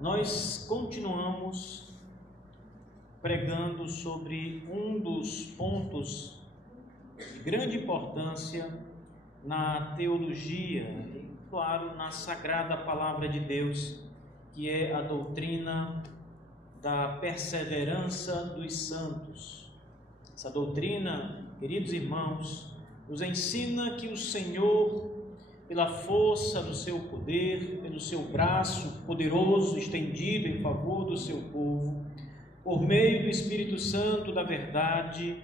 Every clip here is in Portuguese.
Nós continuamos pregando sobre um dos pontos de grande importância na teologia e, claro, na sagrada palavra de Deus, que é a doutrina da perseverança dos santos. Essa doutrina, queridos irmãos, nos ensina que o Senhor, pela força do seu poder, pelo seu braço poderoso estendido em favor do seu povo, por meio do Espírito Santo da verdade,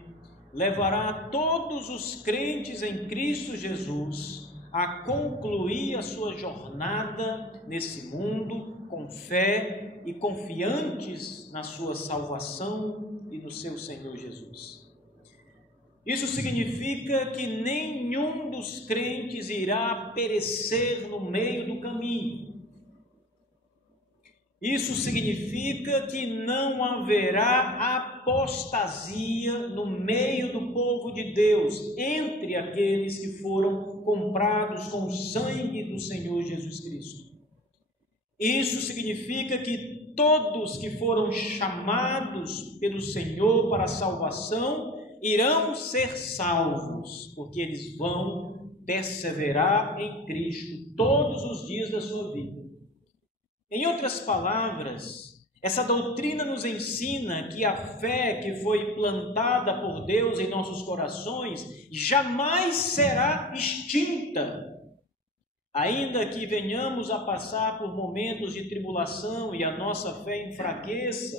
levará todos os crentes em Cristo Jesus a concluir a sua jornada nesse mundo com fé e confiantes na sua salvação e no seu Senhor Jesus. Isso significa que nenhum dos crentes irá perecer no meio do caminho. Isso significa que não haverá apostasia no meio do povo de Deus, entre aqueles que foram comprados com o sangue do Senhor Jesus Cristo. Isso significa que todos que foram chamados pelo Senhor para a salvação irão ser salvos, porque eles vão perseverar em Cristo todos os dias da sua vida. Em outras palavras, essa doutrina nos ensina que a fé que foi plantada por Deus em nossos corações jamais será extinta. Ainda que venhamos a passar por momentos de tribulação e a nossa fé enfraqueça,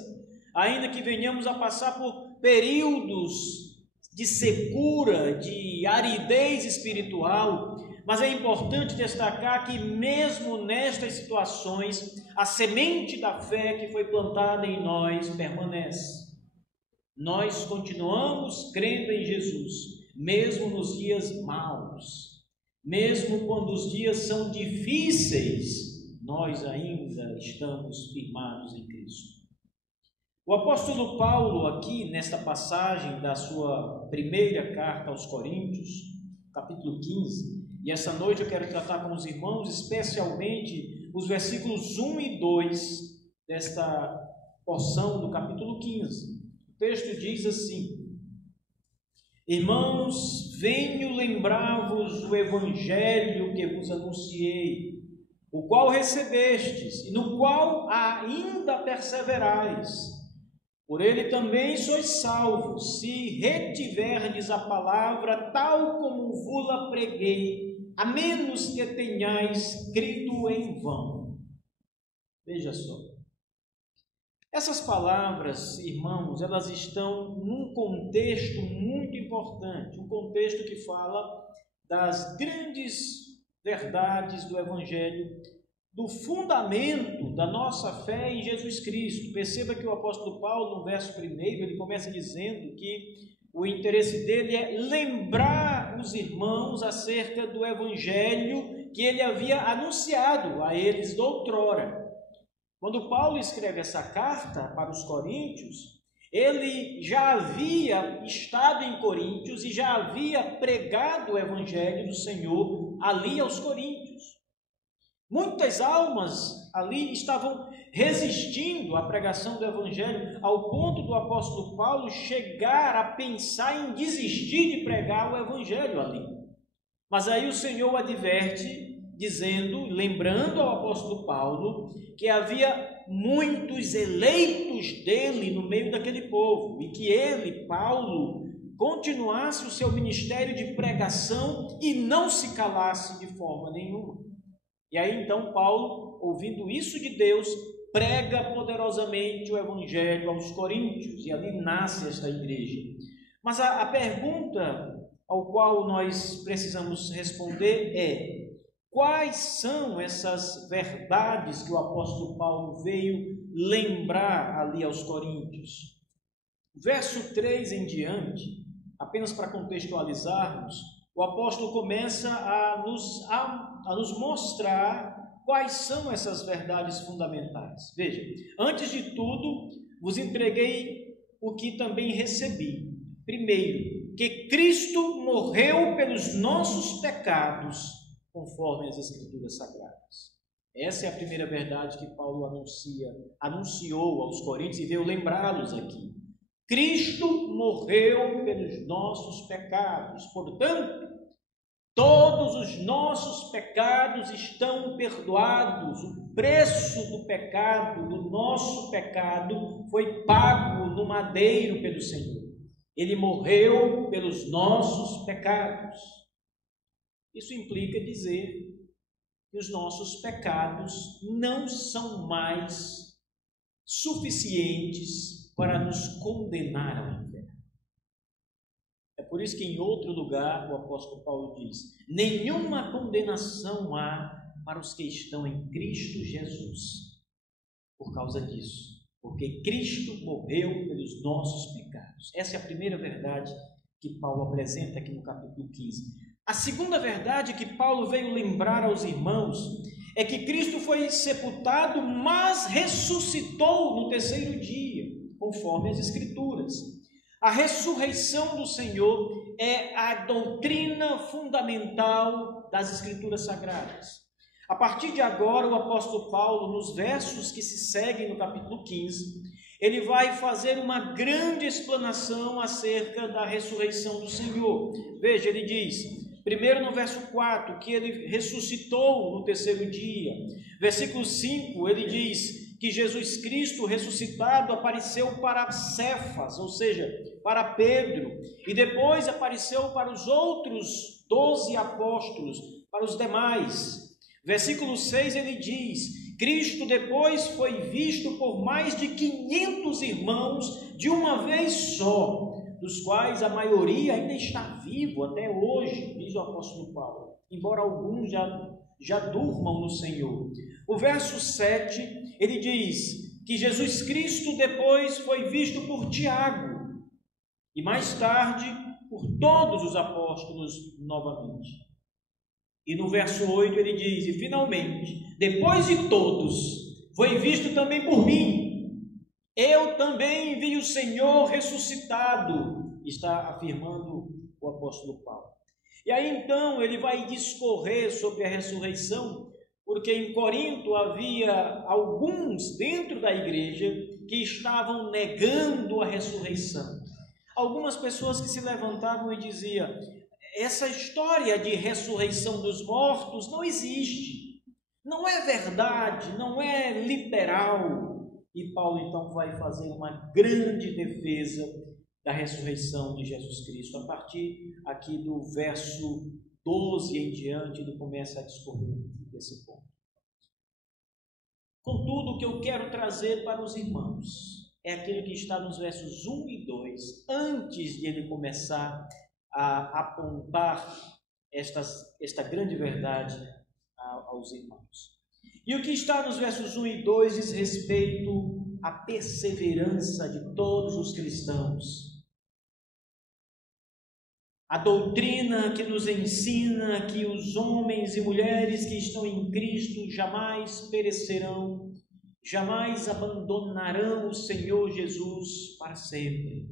ainda que venhamos a passar por períodos de secura, de aridez espiritual, mas é importante destacar que mesmo nestas situações, a semente da fé que foi plantada em nós permanece. Nós continuamos crendo em Jesus, mesmo nos dias maus, mesmo quando os dias são difíceis, nós ainda estamos firmados em Cristo. O apóstolo Paulo, aqui nesta passagem da sua primeira carta aos Coríntios, capítulo 15, e essa noite eu quero tratar com os irmãos especialmente os versículos 1 e 2 desta porção do capítulo 15. O texto diz assim: Irmãos, venho lembrar-vos do evangelho que vos anunciei, o qual recebestes e no qual ainda perseverais. Por ele também sois salvos, se retiverdes a palavra tal como vos-la preguei, a menos que tenhais crido em vão. Veja só. Essas palavras, irmãos, elas estão num contexto muito importante, um contexto que fala das grandes verdades do Evangelho, do fundamento da nossa fé em Jesus Cristo. Perceba que o apóstolo Paulo, no verso 1, ele começa dizendo que o interesse dele é lembrar os irmãos acerca do evangelho que ele havia anunciado a eles outrora. Quando Paulo escreve essa carta para os coríntios, ele já havia estado em Coríntios e já havia pregado o evangelho do Senhor ali aos coríntios. Muitas almas ali estavam resistindo à pregação do Evangelho, ao ponto do apóstolo Paulo chegar a pensar em desistir de pregar o Evangelho ali. Mas aí o Senhor adverte, dizendo, lembrando ao apóstolo Paulo, que havia muitos eleitos dele no meio daquele povo, e que ele, Paulo, continuasse o seu ministério de pregação e não se calasse de forma nenhuma. E aí então Paulo, ouvindo isso de Deus, prega poderosamente o evangelho aos coríntios, e ali nasce esta igreja. Mas a pergunta ao qual nós precisamos responder é: quais são essas verdades que o apóstolo Paulo veio lembrar ali aos coríntios? Verso 3 em diante, apenas para contextualizarmos, o apóstolo começa a nos mostrar quais são essas verdades fundamentais. Veja, antes de tudo, vos entreguei o que também recebi. Primeiro, que Cristo morreu pelos nossos pecados, conforme as Escrituras Sagradas. Essa é a primeira verdade que Paulo anunciou aos Coríntios e veio lembrá-los aqui. Cristo morreu pelos nossos pecados, portanto, todos os nossos pecados estão perdoados. O preço do pecado, do nosso pecado, foi pago no madeiro pelo Senhor. Ele morreu pelos nossos pecados. Isso implica dizer que os nossos pecados não são mais suficientes para nos condenar ao inferno. É por isso que em outro lugar o apóstolo Paulo diz: nenhuma condenação há para os que estão em Cristo Jesus. Por causa disso, porque Cristo morreu pelos nossos pecados. Essa é a primeira verdade que Paulo apresenta aqui no capítulo 15. A segunda verdade que Paulo veio lembrar aos irmãos é que Cristo foi sepultado, mas ressuscitou no terceiro dia, conforme as Escrituras. A ressurreição do Senhor é a doutrina fundamental das Escrituras Sagradas. A partir de agora, o apóstolo Paulo, nos versos que se seguem no capítulo 15, ele vai fazer uma grande explanação acerca da ressurreição do Senhor. Veja, ele diz, primeiro no verso 4, que ele ressuscitou no terceiro dia. Versículo 5, ele diz que Jesus Cristo ressuscitado apareceu para Cefas, ou seja, para Pedro, e depois apareceu para os outros 12 apóstolos, para os demais. Versículo 6, ele diz, Cristo depois foi visto por mais de 500 irmãos de uma vez só, dos quais a maioria ainda está vivo até hoje, diz o apóstolo Paulo, embora alguns já durmam no Senhor. O verso 7, ele diz que Jesus Cristo depois foi visto por Tiago, e mais tarde por todos os apóstolos novamente. E no verso 8 ele diz, e finalmente, depois de todos, foi visto também por mim. Eu também vi o Senhor ressuscitado, está afirmando o apóstolo Paulo. E aí então ele vai discorrer sobre a ressurreição, porque em Corinto havia alguns dentro da igreja que estavam negando a ressurreição. Algumas pessoas que se levantavam e diziam, essa história de ressurreição dos mortos não existe, não é verdade, não é literal. E Paulo então vai fazer uma grande defesa da ressurreição de Jesus Cristo. A partir aqui do verso 12 em diante, ele começa a discorrer desse ponto. Contudo, o que eu quero trazer para os irmãos é aquilo que está nos versos 1 e 2, antes de ele começar a apontar esta grande verdade aos irmãos. E o que está nos versos 1 e 2 diz respeito à perseverança de todos os cristãos. A doutrina que nos ensina que os homens e mulheres que estão em Cristo jamais perecerão, jamais abandonarão o Senhor Jesus para sempre.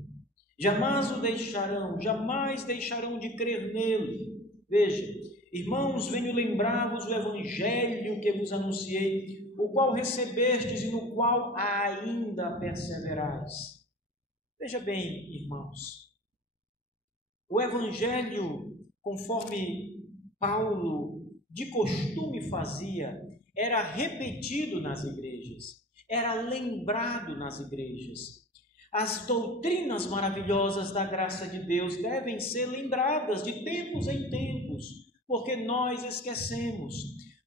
Jamais o deixarão, jamais deixarão de crer nele. Veja, irmãos, venho lembrar-vos o evangelho que vos anunciei, o qual recebestes e no qual ainda perseverais. Veja bem, irmãos, o evangelho, conforme Paulo de costume fazia, era repetido nas igrejas, era lembrado nas igrejas. As doutrinas maravilhosas da graça de Deus devem ser lembradas de tempos em tempos, porque nós esquecemos,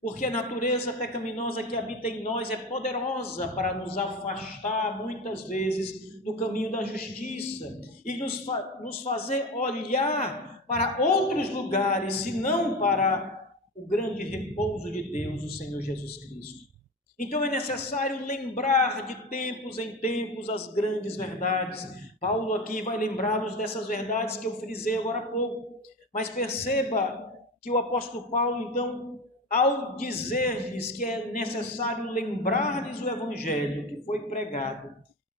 porque a natureza pecaminosa que habita em nós é poderosa para nos afastar muitas vezes do caminho da justiça e nos fazer olhar para outros lugares, senão para o grande repouso de Deus, o Senhor Jesus Cristo. Então é necessário lembrar de tempos em tempos as grandes verdades. Paulo aqui vai lembrá-los dessas verdades que eu frisei agora há pouco. Mas perceba que o apóstolo Paulo, então, ao dizer-lhes que é necessário lembrar-lhes o evangelho que foi pregado,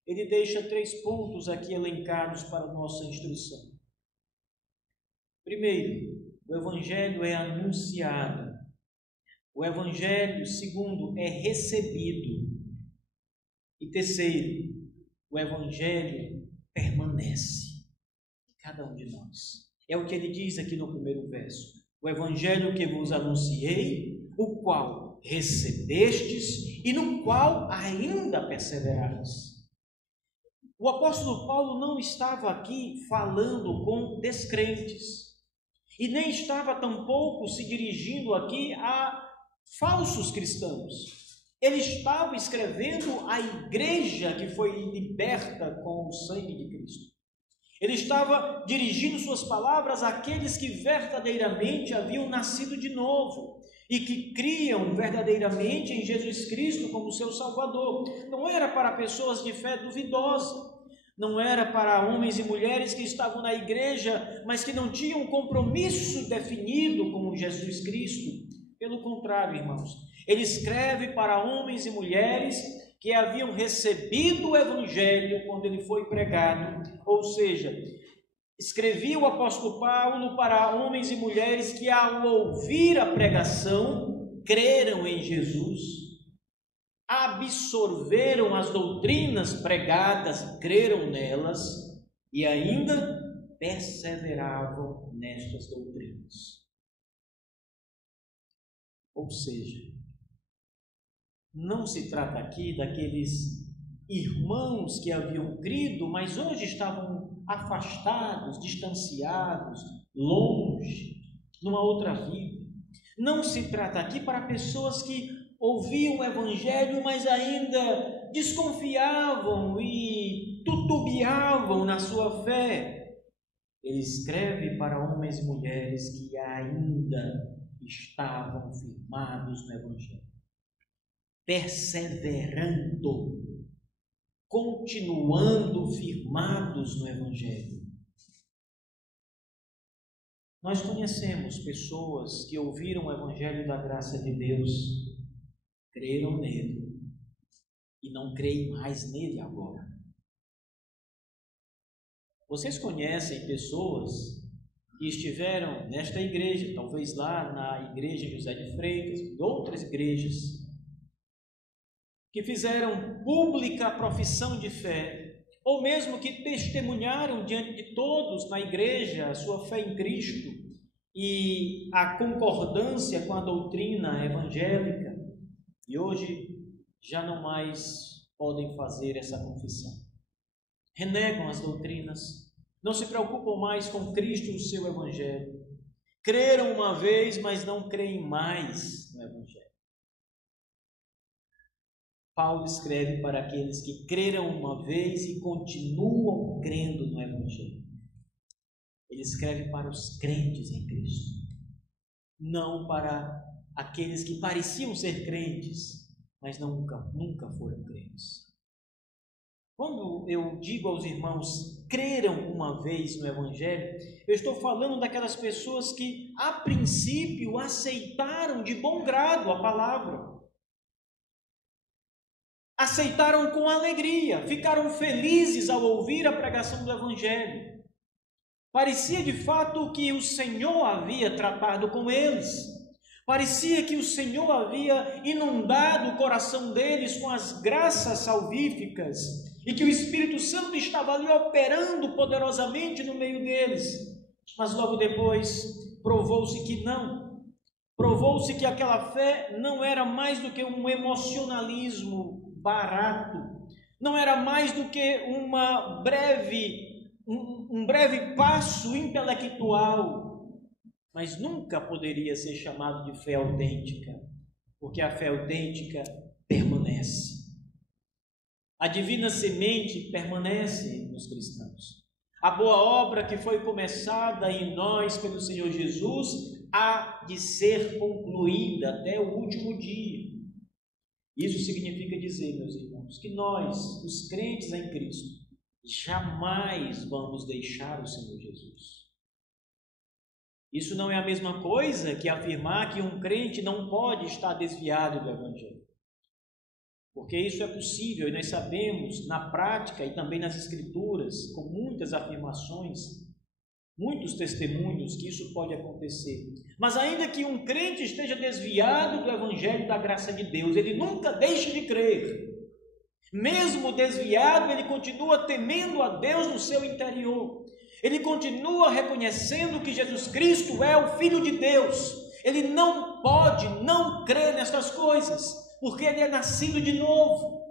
ele deixa 3 pontos aqui elencados para a nossa instrução. Primeiro, o evangelho é anunciado. O Evangelho, segundo, é recebido. E terceiro, o Evangelho permanece em cada um de nós. É o que ele diz aqui no primeiro verso. O Evangelho que vos anunciei, o qual recebestes e no qual ainda perseverais. O apóstolo Paulo não estava aqui falando com descrentes e nem estava tampouco se dirigindo aqui a falsos cristãos. Ele estava escrevendo à igreja que foi liberta com o sangue de Cristo. Ele estava dirigindo suas palavras àqueles que verdadeiramente haviam nascido de novo e que criam verdadeiramente em Jesus Cristo como seu Salvador. Não era para pessoas de fé duvidosa, não era para homens e mulheres que estavam na igreja, mas que não tinham um compromisso definido com Jesus Cristo. Pelo contrário, irmãos, ele escreve para homens e mulheres que haviam recebido o Evangelho quando ele foi pregado, ou seja, escrevia o apóstolo Paulo para homens e mulheres que, ao ouvir a pregação, creram em Jesus, absorveram as doutrinas pregadas, creram nelas e ainda perseveravam nestas doutrinas. Ou seja, não se trata aqui daqueles irmãos que haviam crido, mas hoje estavam afastados, distanciados, longe, numa outra vida. Não se trata aqui para pessoas que ouviam o Evangelho, mas ainda desconfiavam e tutubiavam na sua fé. Ele escreve para homens e mulheres que ainda estavam firmados no Evangelho, perseverando, continuando firmados no Evangelho. Nós conhecemos pessoas que ouviram o Evangelho da graça de Deus, creram nele e não creem mais nele agora. Vocês conhecem pessoas que estiveram nesta igreja, talvez lá na igreja José de Freitas, em outras igrejas, que fizeram pública a profissão de fé, ou mesmo que testemunharam diante de todos na igreja a sua fé em Cristo e a concordância com a doutrina evangélica, e hoje já não mais podem fazer essa confissão. Renegam as doutrinas, não se preocupam mais com Cristo e o seu evangelho. Creram uma vez, mas não creem mais no evangelho. Paulo escreve para aqueles que creram uma vez e continuam crendo no evangelho. Ele escreve para os crentes em Cristo, não para aqueles que pareciam ser crentes, mas nunca foram crentes. Quando eu digo aos irmãos, creram uma vez no Evangelho, eu estou falando daquelas pessoas que, a princípio, aceitaram de bom grado a palavra. Aceitaram com alegria, ficaram felizes ao ouvir a pregação do Evangelho. Parecia de fato que o Senhor havia tratado com eles. Parecia que o Senhor havia inundado o coração deles com as graças salvíficas e que o Espírito Santo estava ali operando poderosamente no meio deles. Mas logo depois provou-se que não. Provou-se que aquela fé não era mais do que um emocionalismo barato, não era mais do que um breve passo intelectual, mas nunca poderia ser chamado de fé autêntica, porque a fé autêntica permanece. A divina semente permanece nos cristãos. A boa obra que foi começada em nós pelo Senhor Jesus há de ser concluída até o último dia. Isso significa dizer, meus irmãos, que nós, os crentes em Cristo, jamais vamos deixar o Senhor Jesus. Isso não é a mesma coisa que afirmar que um crente não pode estar desviado do Evangelho. Porque isso é possível e nós sabemos na prática e também nas Escrituras, com muitas afirmações, muitos testemunhos que isso pode acontecer. Mas ainda que um crente esteja desviado do evangelho da graça de Deus, ele nunca deixa de crer. Mesmo desviado, ele continua temendo a Deus no seu interior. Ele continua reconhecendo que Jesus Cristo é o Filho de Deus. Ele não pode não crer nestas coisas, porque ele é nascido de novo.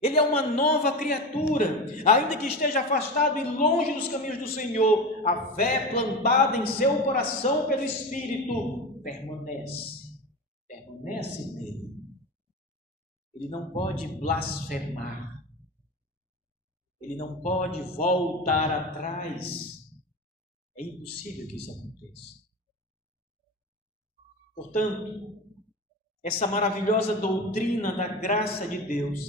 Ele é uma nova criatura, ainda que esteja afastado e longe dos caminhos do Senhor. A fé plantada em seu coração pelo Espírito permanece nele. Ele não pode blasfemar, ele não pode voltar atrás. É impossível que isso aconteça. Portanto, essa maravilhosa doutrina da graça de Deus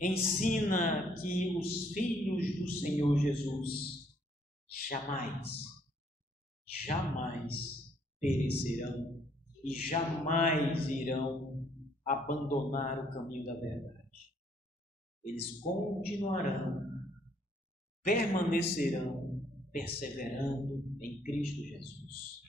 ensina que os filhos do Senhor Jesus jamais perecerão e jamais irão abandonar o caminho da verdade. Eles continuarão, permanecerão, perseverando em Cristo Jesus.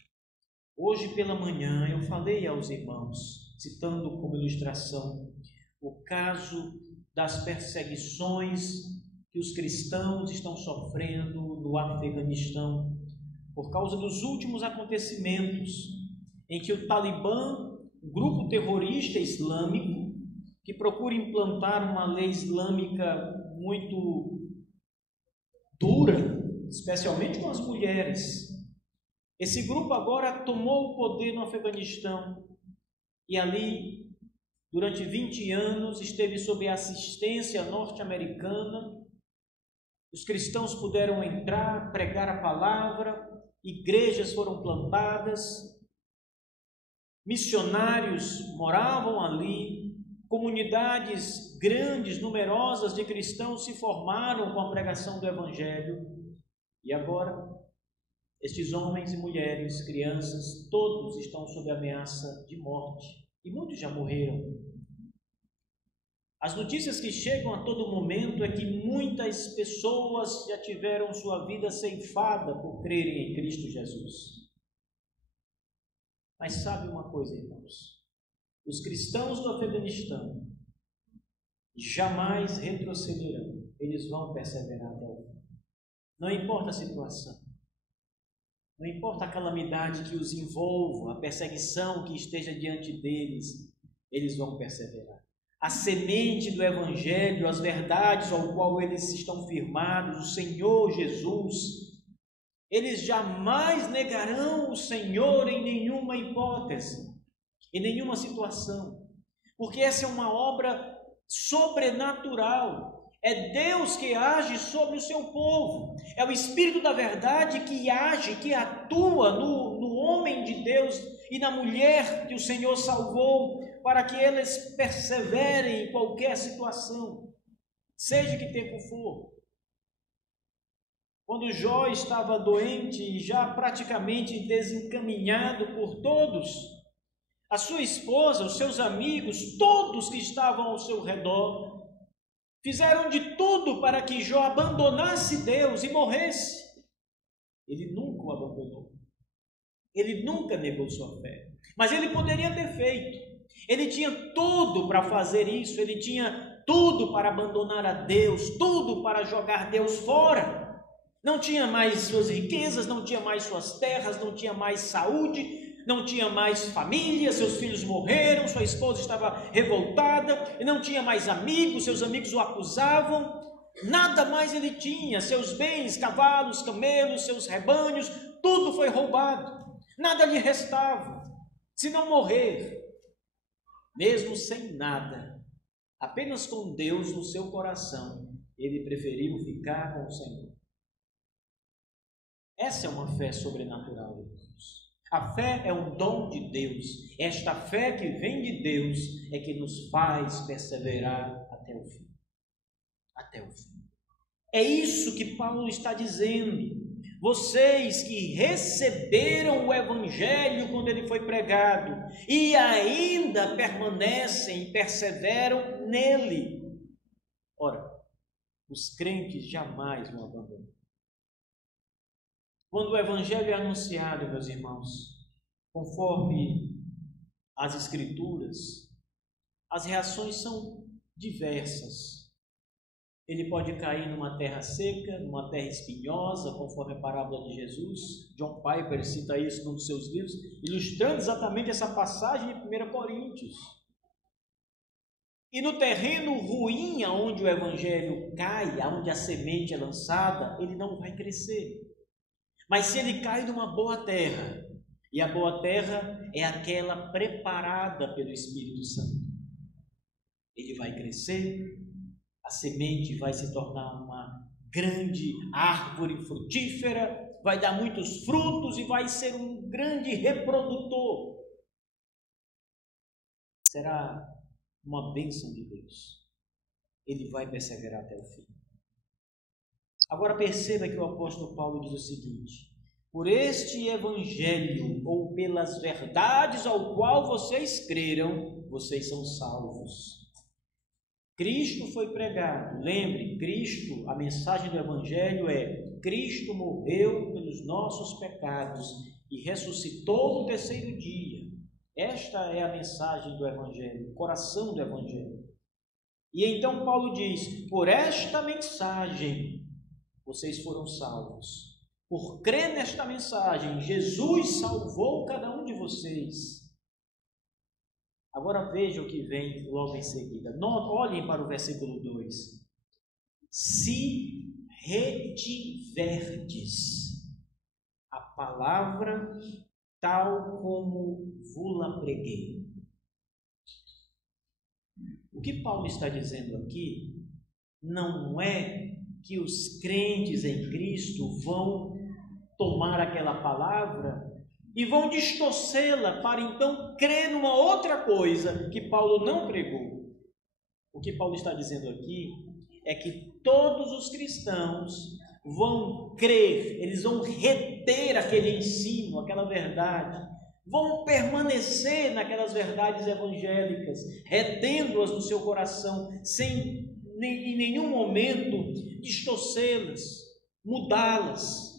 Hoje pela manhã eu falei aos irmãos, citando como ilustração o caso das perseguições que os cristãos estão sofrendo no Afeganistão por causa dos últimos acontecimentos em que o Talibã, um grupo terrorista islâmico que procura implantar uma lei islâmica muito dura, especialmente com as mulheres. Esse grupo agora tomou o poder no Afeganistão e ali, durante 20 anos, esteve sob a assistência norte-americana. Os cristãos puderam entrar, pregar a palavra, igrejas foram plantadas, missionários moravam ali, comunidades grandes, numerosas de cristãos se formaram com a pregação do Evangelho. E agora, estes homens e mulheres, crianças, todos estão sob ameaça de morte. E muitos já morreram. As notícias que chegam a todo momento é que muitas pessoas já tiveram sua vida ceifada por crerem em Cristo Jesus. Mas sabe uma coisa, irmãos? Os cristãos do Afeganistão jamais retrocederão. Eles vão perseverar até o fim. Não importa a situação. Não importa a calamidade que os envolva, a perseguição que esteja diante deles, eles vão perseverar. A semente do Evangelho, as verdades ao qual eles estão firmados, o Senhor Jesus, eles jamais negarão o Senhor em nenhuma hipótese, em nenhuma situação, porque essa é uma obra sobrenatural. É Deus que age sobre o seu povo. É o Espírito da verdade que age, que atua no homem de Deus e na mulher que o Senhor salvou, para que eles perseverem em qualquer situação, seja que tempo for. Quando Jó estava doente e já praticamente desencaminhado por todos, a sua esposa, os seus amigos, todos que estavam ao seu redor, fizeram de tudo para que Jó abandonasse Deus e morresse. Ele nunca o abandonou. Ele nunca negou sua fé. Mas ele poderia ter feito. Ele tinha tudo para fazer isso. Ele tinha tudo para abandonar a Deus, tudo para jogar Deus fora. Não tinha mais suas riquezas, não tinha mais suas terras, não tinha mais saúde, não tinha mais família, seus filhos morreram, sua esposa estava revoltada, e não tinha mais amigos, seus amigos o acusavam, nada mais ele tinha, seus bens, cavalos, camelos, seus rebanhos, tudo foi roubado, nada lhe restava, se não morrer, mesmo sem nada, apenas com Deus no seu coração, ele preferiu ficar com o Senhor. Essa é uma fé sobrenatural, irmãos. A fé é um dom de Deus. Esta fé que vem de Deus é que nos faz perseverar até o fim. Até o fim. É isso que Paulo está dizendo. Vocês que receberam o Evangelho quando ele foi pregado e ainda permanecem e perseveram nele. Ora, os crentes jamais vão abandonar. Quando o Evangelho é anunciado, meus irmãos, conforme as Escrituras, as reações são diversas. Ele pode cair numa terra seca, numa terra espinhosa, conforme a parábola de Jesus. John Piper cita isso num dos seus livros, ilustrando exatamente essa passagem de 1 Coríntios. E no terreno ruim, aonde o Evangelho cai, aonde a semente é lançada, ele não vai crescer. Mas se ele cai numa boa terra, e a boa terra é aquela preparada pelo Espírito Santo, ele vai crescer, a semente vai se tornar uma grande árvore frutífera, vai dar muitos frutos e vai ser um grande reprodutor. Será uma bênção de Deus. Ele vai perseverar até o fim. Agora perceba que o apóstolo Paulo diz o seguinte: por este evangelho, ou pelas verdades ao qual vocês creram, vocês são salvos. Cristo foi pregado. Lembre, Cristo, a mensagem do evangelho é: Cristo morreu pelos nossos pecados e ressuscitou no terceiro dia. Esta é a mensagem do evangelho, o coração do evangelho. E então Paulo diz: por esta mensagem vocês foram salvos. Por crer nesta mensagem, Jesus salvou cada um de vocês. Agora veja o que vem logo em seguida. Olhem para o versículo 2. Se retiverdes a palavra tal como vos-la preguei. O que Paulo está dizendo aqui não é que os crentes em Cristo vão tomar aquela palavra e vão distorcê-la para então crer numa outra coisa que Paulo não pregou. O que Paulo está dizendo aqui é que todos os cristãos vão crer, eles vão reter aquele ensino, aquela verdade, vão permanecer naquelas verdades evangélicas, retendo-as no seu coração, sem em nenhum momento distorcê-las, mudá-las.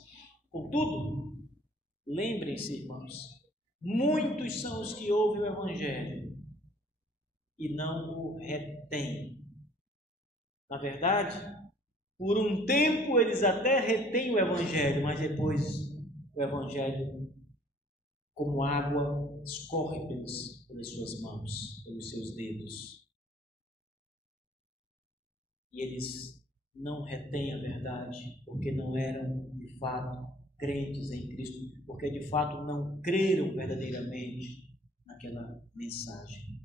Contudo, lembrem-se, irmãos, muitos são os que ouvem o evangelho e não o retêm. Na verdade, por um tempo eles até retêm o evangelho, mas depois o evangelho, como água, escorre pelas suas mãos, pelos seus dedos. E eles não retêm a verdade, porque não eram de fato crentes em Cristo, porque de fato não creram verdadeiramente naquela mensagem.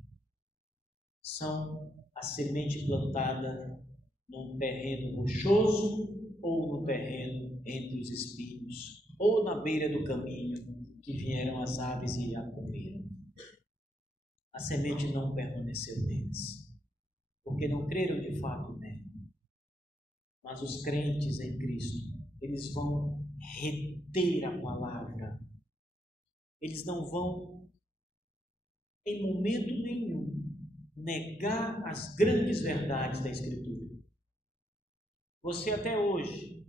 São a semente plantada num terreno rochoso ou no terreno entre os espinhos, ou na beira do caminho que vieram as aves e a comeram. A semente não permaneceu neles, porque não creram de fato nele. Mas os crentes em Cristo, eles vão reter a palavra. Eles não vão, em momento nenhum, negar as grandes verdades da Escritura. Você até hoje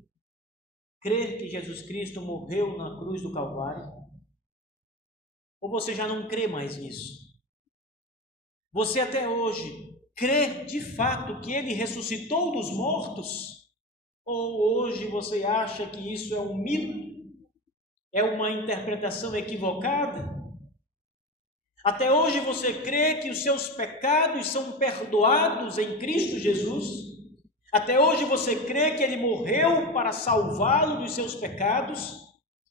crê que Jesus Cristo morreu na cruz do Calvário? Ou você já não crê mais nisso? Você até hoje crê de fato que Ele ressuscitou dos mortos? Ou hoje você acha que isso é um mito? É uma interpretação equivocada? Até hoje você crê que os seus pecados são perdoados em Cristo Jesus? Até hoje você crê que Ele morreu para salvá-lo dos seus pecados?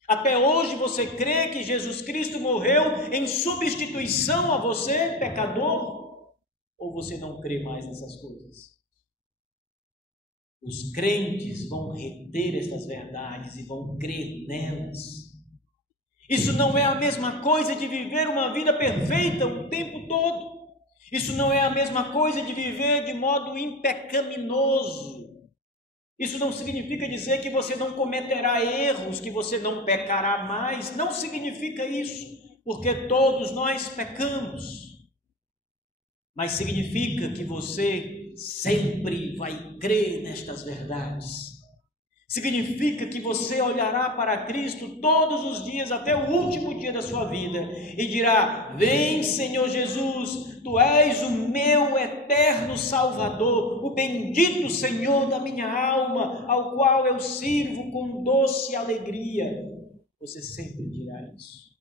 Até hoje você crê que Jesus Cristo morreu em substituição a você, pecador? Ou você não crê mais nessas coisas? Os crentes vão reter estas verdades e vão crer nelas. Isso não é a mesma coisa de viver uma vida perfeita o tempo todo. Isso não é a mesma coisa de viver de modo impecaminoso. Isso não significa dizer que você não cometerá erros, que você não pecará mais. Não significa isso, porque todos nós pecamos. Mas significa que você sempre vai crer nestas verdades. Significa que você olhará para Cristo todos os dias até o último dia da sua vida e dirá: vem, Senhor Jesus, Tu és o meu eterno Salvador, o bendito Senhor da minha alma, ao qual eu sirvo com doce alegria. Você sempre dirá isso,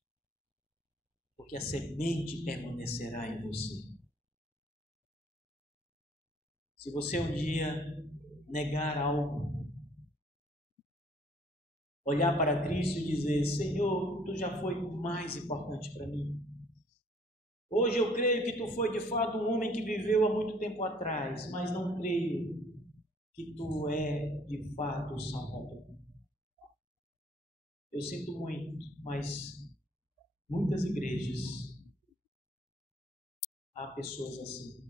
porque a semente permanecerá em você. Se você um dia negar algo, olhar para Cristo e dizer: Senhor, Tu já foi mais importante para mim. Hoje eu creio que Tu foi de fato um homem que viveu há muito tempo atrás, mas não creio que Tu é de fato o Salvador. Eu sinto muito, mas muitas igrejas há pessoas assim,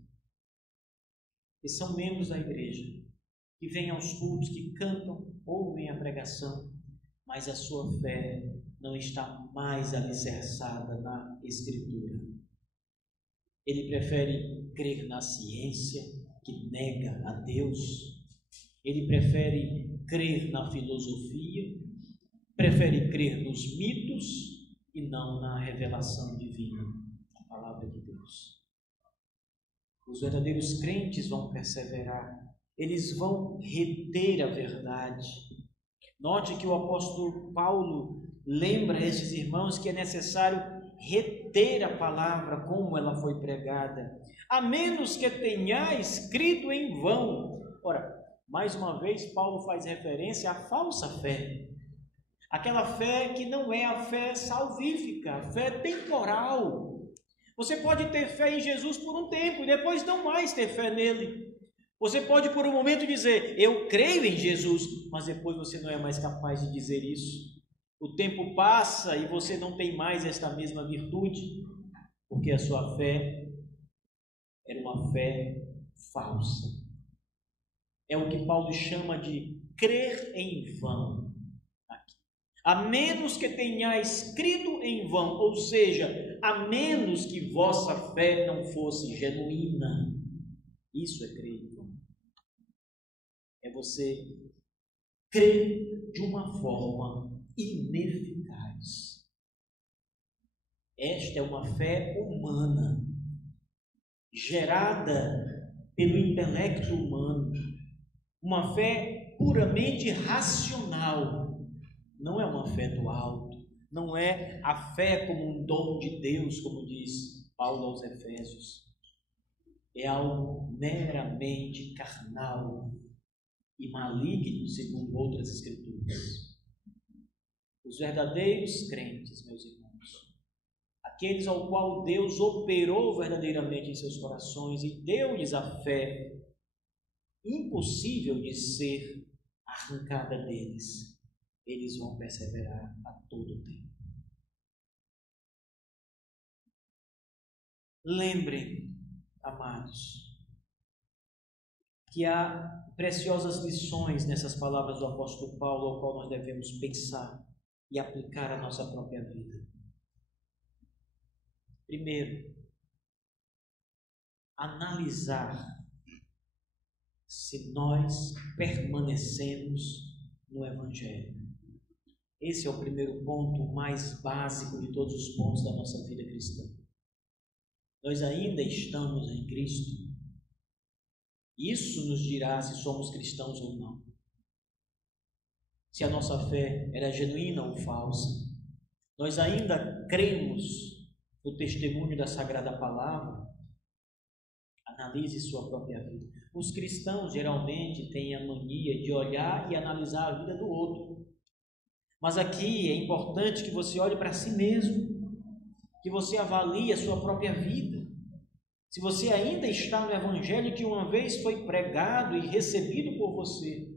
que são membros da igreja, que vêm aos cultos, que cantam, ouvem a pregação, mas a sua fé não está mais alicerçada na Escritura. Ele prefere crer na ciência, que nega a Deus. Ele prefere crer na filosofia, prefere crer nos mitos e não na revelação divina, a palavra de Deus. Os verdadeiros crentes vão perseverar, eles vão reter a verdade. Note que o apóstolo Paulo lembra a esses irmãos que é necessário reter a palavra como ela foi pregada, a menos que tenhais crido em vão. Ora, mais uma vez Paulo faz referência à falsa fé, aquela fé que não é a fé salvífica, a fé temporal. Você pode ter fé em Jesus por um tempo e depois não mais ter fé nele. Você pode por um momento dizer: eu creio em Jesus, mas depois você não é mais capaz de dizer isso. O tempo passa e você não tem mais esta mesma virtude, porque a sua fé era uma fé falsa. É o que Paulo chama de crer em vão. A menos que tenhais crido em vão, ou seja, a menos que vossa fé não fosse genuína. Isso é crer em vão. É você crer de uma forma ineficaz. Esta é uma fé humana, gerada pelo intelecto humano, uma fé puramente racional. Não é uma fé do alto, não é a fé como um dom de Deus, como diz Paulo aos Efésios. É algo meramente carnal e maligno, segundo outras escrituras. Os verdadeiros crentes, meus irmãos, aqueles ao qual Deus operou verdadeiramente em seus corações e deu-lhes a fé impossível de ser arrancada deles, eles vão perseverar a todo o tempo. Lembrem, amados, que há preciosas lições nessas palavras do apóstolo Paulo, ao qual nós devemos pensar e aplicar à nossa própria vida. Primeiro, analisar se nós permanecemos no Evangelho. Esse é o primeiro ponto mais básico de todos os pontos da nossa vida cristã. Nós ainda estamos em Cristo. Isso nos dirá se somos cristãos ou não. Se a nossa fé era genuína ou falsa. Nós ainda cremos no testemunho da Sagrada Palavra. Analise sua própria vida. Os cristãos geralmente têm a mania de olhar e analisar a vida do outro. Mas aqui é importante que você olhe para si mesmo, que você avalie a sua própria vida. Se você ainda está no Evangelho que uma vez foi pregado e recebido por você,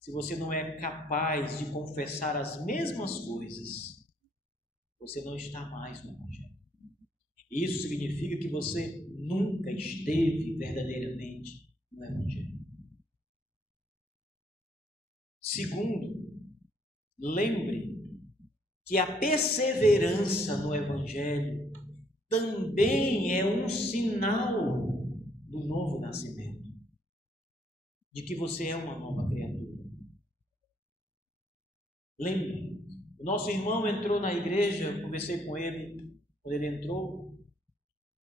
se você não é capaz de confessar as mesmas coisas, você não está mais no Evangelho. Isso significa que você nunca esteve verdadeiramente no Evangelho. Segundo, lembre que a perseverança no Evangelho também é um sinal do novo nascimento. de que você é uma nova criatura. Lembre, o nosso irmão entrou na igreja, eu conversei com ele quando ele entrou,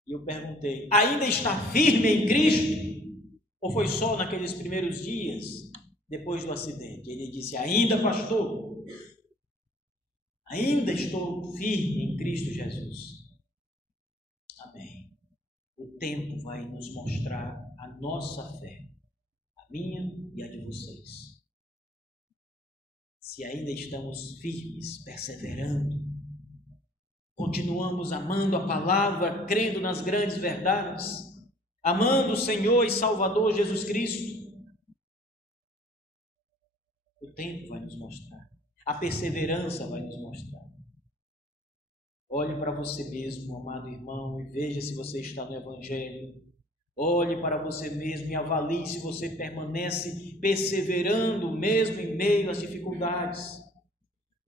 e eu perguntei: ainda está firme em Cristo? Ou foi só naqueles primeiros dias, depois do acidente? Ele disse: ainda, pastor, ainda estou firme em Cristo Jesus. Amém. O tempo vai nos mostrar a nossa fé, a minha e a de vocês. Se ainda estamos firmes, perseverando, continuamos amando a palavra, crendo nas grandes verdades, amando o Senhor e Salvador Jesus Cristo, o tempo vai nos mostrar, a perseverança vai nos mostrar. Olhe para você mesmo, amado irmão, e veja se você está no Evangelho. Olhe para você mesmo e avalie se você permanece perseverando mesmo em meio às dificuldades.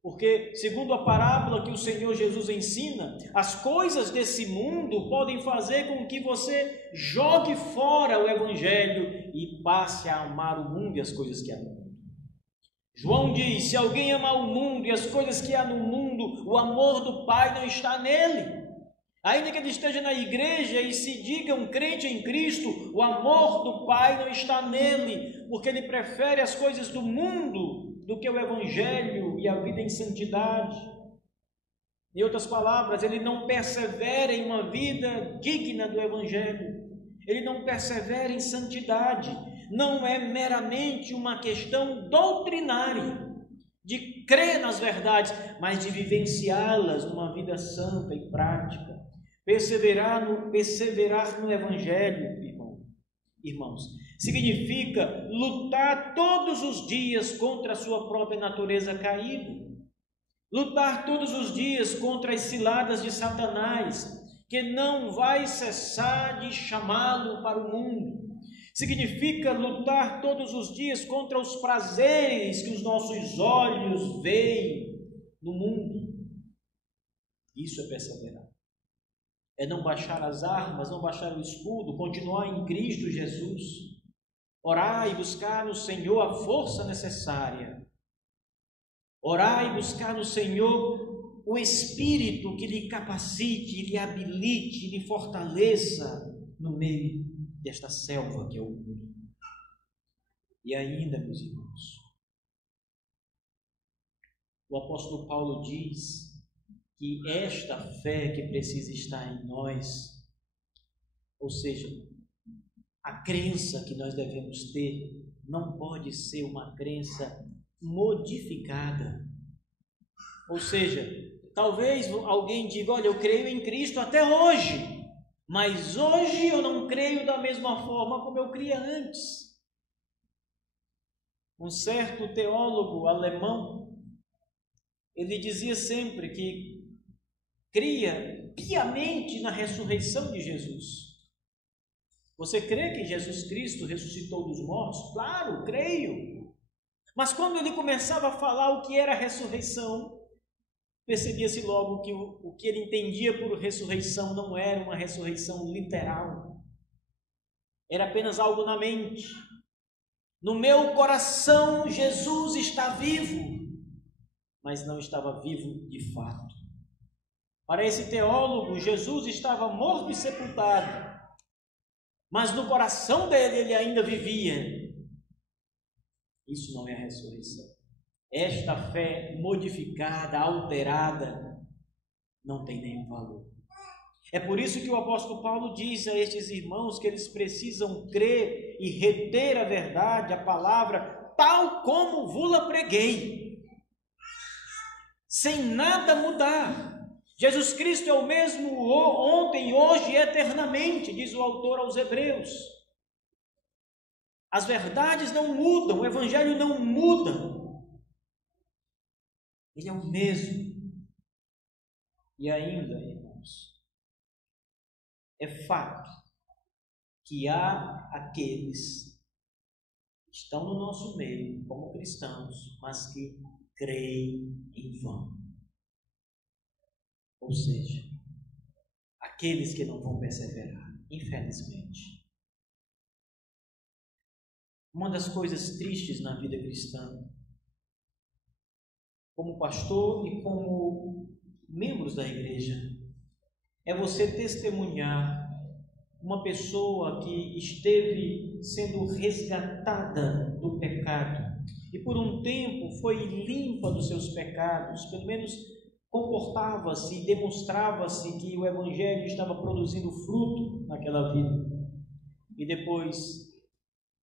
Porque, segundo a parábola que o Senhor Jesus ensina, as coisas desse mundo podem fazer com que você jogue fora o Evangelho e passe a amar o mundo e as coisas que há no mundo. João diz: se alguém amar o mundo e as coisas que há no mundo, o amor do Pai não está nele. Ainda que ele esteja na igreja e se diga um crente em Cristo, o amor do Pai não está nele, porque ele prefere as coisas do mundo do que o Evangelho e a vida em santidade. Em outras palavras, ele não persevera em uma vida digna do Evangelho, ele não persevera em santidade. Não é meramente uma questão doutrinária, de crer nas verdades, mas de vivenciá-las numa vida santa e prática. Perseverar no Evangelho, irmãos, significa lutar todos os dias contra a sua própria natureza caída, lutar todos os dias contra as ciladas de Satanás, que não vai cessar de chamá-lo para o mundo. Significa lutar todos os dias contra os prazeres que os nossos olhos veem no mundo. Isso é perseverar. É não baixar as armas, não baixar o escudo, continuar em Cristo Jesus. Orar e buscar no Senhor a força necessária. Orar e buscar no Senhor o Espírito que lhe capacite, lhe habilite, lhe fortaleça no meio desta selva que é o mundo. E ainda, meus irmãos, o apóstolo Paulo diz que esta fé que precisa estar em nós, ou seja, a crença que nós devemos ter, não pode ser uma crença modificada. Ou seja, talvez alguém diga: olha, eu creio em Cristo até hoje, mas hoje eu não creio da mesma forma como eu cria antes. Um certo teólogo alemão, ele dizia sempre que cria piamente na ressurreição de Jesus. Você crê que Jesus Cristo ressuscitou dos mortos? Claro, creio. Mas quando ele começava a falar o que era ressurreição, percebia-se logo que o que ele entendia por ressurreição não era uma ressurreição literal. Era apenas algo na mente. No meu coração, Jesus está vivo, mas não estava vivo de fato. Para esse teólogo, Jesus estava morto e sepultado, mas no coração dele ele ainda vivia. Isso não é a ressurreição. Esta fé modificada, alterada, não tem nenhum valor. É por isso que o apóstolo Paulo diz a estes irmãos que eles precisam crer e reter a verdade, a palavra, tal como vos-la preguei, sem nada mudar. Jesus Cristo é o mesmo ontem, hoje e eternamente, diz o autor aos Hebreus. As verdades não mudam, o Evangelho não muda. Ele é o mesmo. E ainda, irmãos, é fato que há aqueles que estão no nosso meio como cristãos, mas que creem em vão. Ou seja, aqueles que não vão perseverar, infelizmente. Uma das coisas tristes na vida cristã, como pastor e como membros da igreja, é você testemunhar uma pessoa que esteve sendo resgatada do pecado e por um tempo foi limpa dos seus pecados, pelo menos comportava-se e demonstrava-se que o Evangelho estava produzindo fruto naquela vida. E depois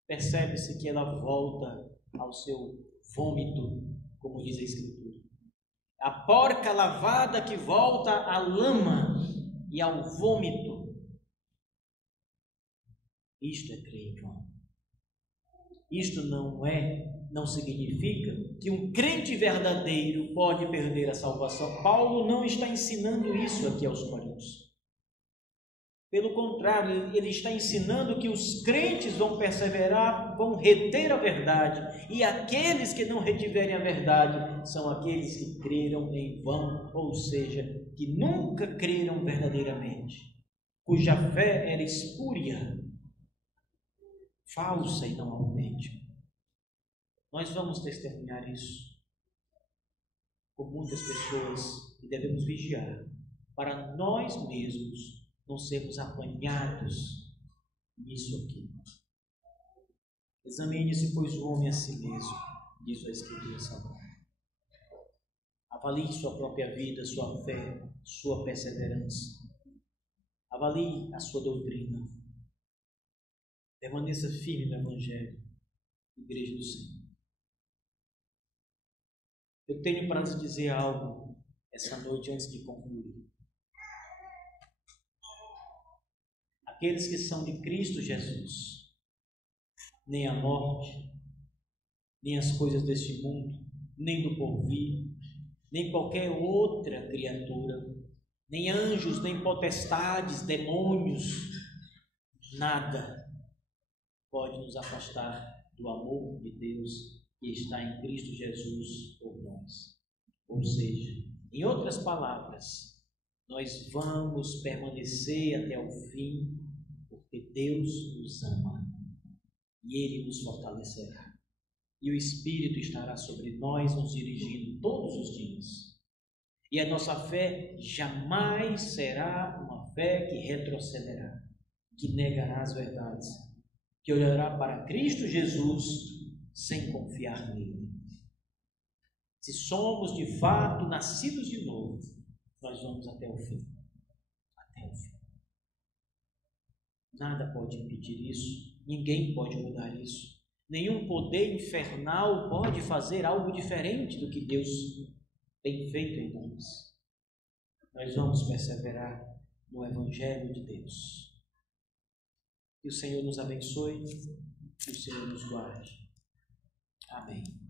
percebe-se que ela volta ao seu vômito, como diz a Escritura. A porca lavada que volta à lama e ao vômito. Isto é crer em vão. Isto não significa que um crente verdadeiro pode perder a salvação. Paulo não está ensinando isso aqui aos Coríntios. Pelo contrário, ele está ensinando que os crentes vão perseverar, vão reter a verdade, e aqueles que não retiverem a verdade são aqueles que creram em vão, ou seja, que nunca creram verdadeiramente, cuja fé era espúria, falsa e não autêntica. Nós vamos testemunhar isso com muitas pessoas e devemos vigiar para nós mesmos não sermos apanhados nisso aqui. Examine-se, pois, o homem a si mesmo, diz a Escritura Sagrada. Avalie sua própria vida, sua fé, sua perseverança. Avalie a sua doutrina. Permaneça firme no Evangelho, Igreja do Senhor. Eu tenho para lhes dizer algo essa noite antes de concluir. Aqueles que são de Cristo Jesus, nem a morte, nem as coisas deste mundo, nem do porvir, nem qualquer outra criatura, nem anjos, nem potestades, demônios, nada pode nos afastar do amor de Deus que está em Cristo Jesus por nós. Ou seja, em outras palavras, nós vamos permanecer até o fim, porque Deus nos ama e Ele nos fortalecerá. E o Espírito estará sobre nós, nos dirigindo todos os dias. E a nossa fé jamais será uma fé que retrocederá, que negará as verdades, que olhará para Cristo Jesus sem confiar nele. Se somos de fato nascidos de novo, nós vamos até o fim. Até o fim. Nada pode impedir isso. Ninguém pode mudar isso. Nenhum poder infernal pode fazer algo diferente do que Deus tem feito em nós. Nós vamos perseverar no Evangelho de Deus. Que o Senhor nos abençoe, que o Senhor nos guarde. Amém.